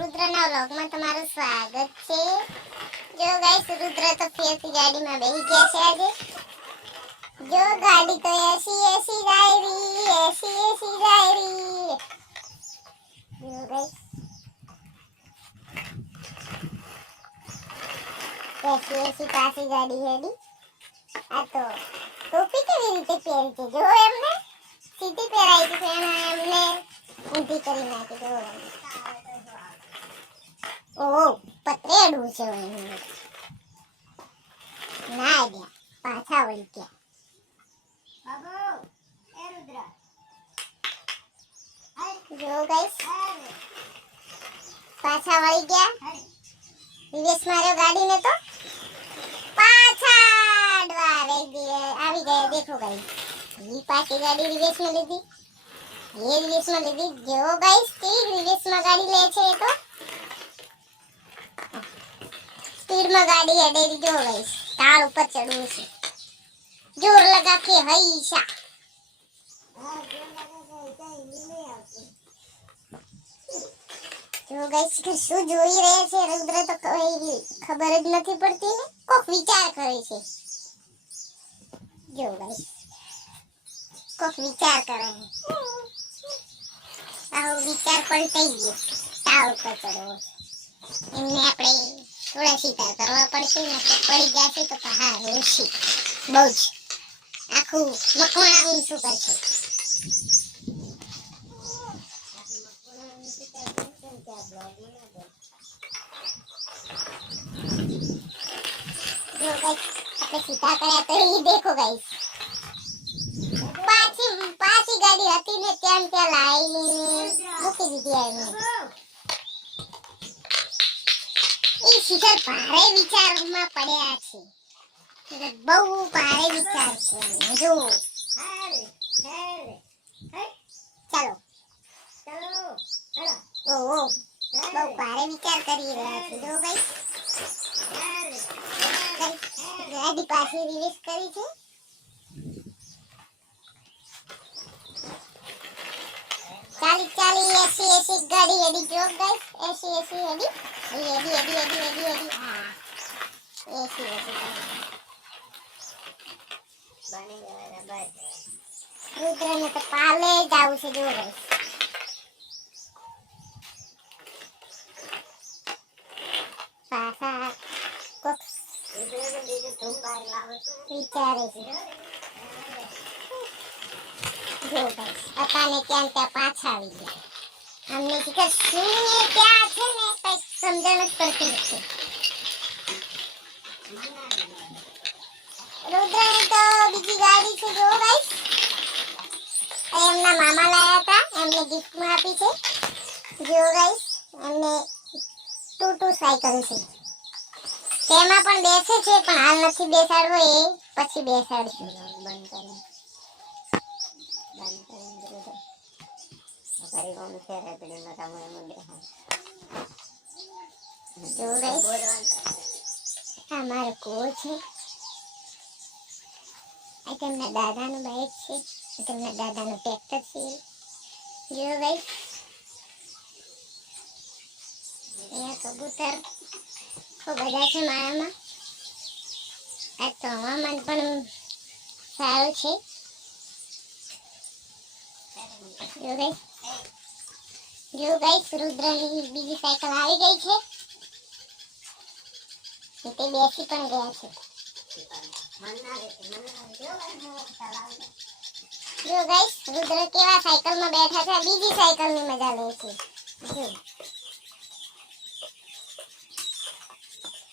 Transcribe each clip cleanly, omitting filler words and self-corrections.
રુદ્રના વ્લોગમાં તમારું સ્વાગત છે। જો ગાઈસ રુદ્ર તો ફેરથી ગાડીમાં બેસી ગયા છે આજે। જો ગાડી તો એસી એસી જાય રહી, એસી એસી જાય રહી। જો ગાઈસ એસી એસી પાછી ગાડી હેડી। આ તો ટોપી કેવી રીતે પહેરી છે જો એમને સીધી પહેરાઈ છે એમને ઊંધી કરી નાખી જો। ઓહ પતરેડું છે ના ગયા પાછા વળી ગયા બાબો એ રુદ્ર જો ગાઈસ પાછા વળી ગયા રિવેશ માર્યો ગાડીને તો પાછા આવી ગયા દેખો ગાઈસ ये पाछी गाड़ी रिवर्स में લીધી ये रिवर्स में લીધી જો गाइस स्पीड रिवर्स में गाड़ी લે છે તો स्पीड में गाड़ी હેડેરી જો गाइस કાર ઉપર ચડવું છે જોર લગા કે હૈશા જો गाइस કે શું જોઈ રહે છે રુદ્ર તો કોઈ ખબર જ નથી પડતી ને કોક વિચાર કરે છે જો गाइस કોક વિચાર કરે આવો વિચાર પલટાઈ ગયો તાવ ઉપર ચડવો એમને આપણે થોડા સીધા કરવા પડશે ને તો પડી જશે તો પહાડ રોશી બહુ જ આખું મકોણા ઊંચું કરશે આપણે સીધા કર્યા તો એ દેખો ગાઈસ પાછી ગાડી હતી ને ત્યાં લાવીને મૂકી દીધી એમને એ શિખર ભારે વિચારમાં પડ્યા છે બહુ ભારે વિચાર છે જો ચાલો ઓહો બહુ ભારે વિચાર કરી રહ્યા છે જો ભાઈ ગાડી પાછી રિલીઝ કરી છે ચાલી એસી એસી ગાડી હેડી જો ગાઈસ એસી એસી હેડી હા એસી એસી બને બરાબર રુદ્રને તો પાલે જાવું છે જો ગાઈસ પાછા કોક વિચારે છે જો ગાઈસ અતાને ત્યાં પાછા આવી ગયા અમને કે શું ત્યાં છે ને કઈ સમજણ જ પડતી નથી રુદ્રની તો બીજી ગાડી છે જો ગાઈસ એમના મામા લાયા હતા એમને ગિફ્ટમાં આપી છે જો ગાઈસ એમને ટુ સાયકલ છે તેમાં પણ બેસે છે પણ હાલ નથી બેસાડવો એ પછી બેસાડશું બંધ કરીને અમારો કો છે આ તેમના દાદાનું બાઇક છે તેમના દાદાનું ટ્રેક્ટર છે જો ગાઈસ અહીંયા કબૂતર ખૂબ બધા છે મારામાં આ તો હવામાન પણ સારું છે જો ગાઈસ રુદ્રની બીજી સાયકલ આવી ગઈ છે તે બેસી પણ ગયા છે જો ગાઈસ રુદ્ર કેવા સાયકલમાં બેઠા છે બીજી સાયકલની મજા લે છે જો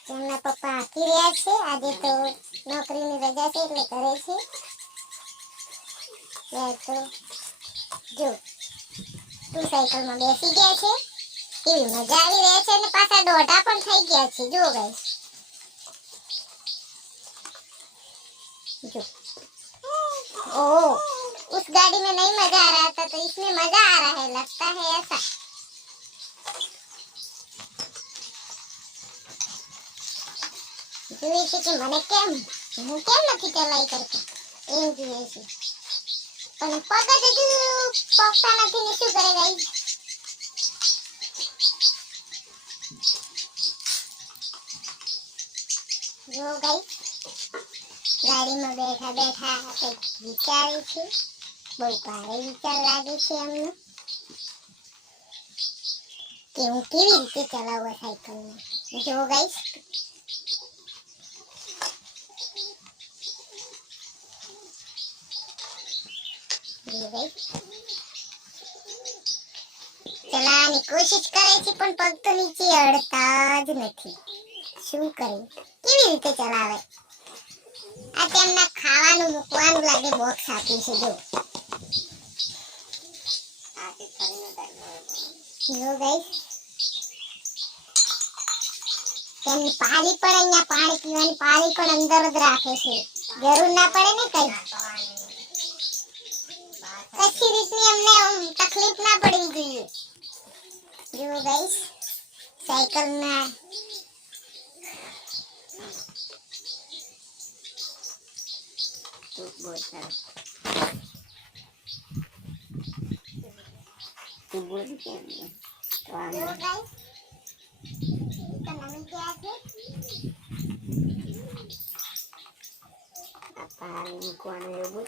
તેમના પપ્પા આખી રહ્યા છે આજે તો નોકરીની રજા છે એટલે કરે છે તો જો તું સાયકલમાં બેસી ગયા છે કેવી મજા આવી રહી છે અને પાછા દોઢા પણ થઈ ગયા છે જો ગાઈસ जो ओह उस गाड़ी में नहीं मजा आ रहा था तो इसमें मजा आ रहा है लगता है ऐसा जुए से कि મને કેમ હું કેમ નથી ચલાઈ કરતો એમ જોઈએ છે પણ પગ જ પગતા નથી ને શું કરે ગાઈસ જો ગાઈસ ગાડીમાં બેઠા બેઠા કંઈક વિચારે છે. બહુ ભારે વિચાર લાગે છે અમને કે હું કેવી રીતે ચલાવું સાયકલને. જો ગાઈસ ચલાવવાની કોશિશ કરે છે પણ પગ તો નીચે અડતા જ નથી. શું કરે, કેવી રીતે ચલાવે? આ તેમના ખાવાનું મૂકવાનું લાગે બોક્સ આપ્યું છે. જો ગાઈસ તેમની પાળી પણ અહીંયા પાણી પીવાની પાળી પણ અંદર જ રાખે છે. જરૂર ના પડે ને કઈ કશી રીતની અમને તકલીફ ના પડવી જોઈએ. જો ગાઈસ સાયકલ ના મૂકવાનું એવું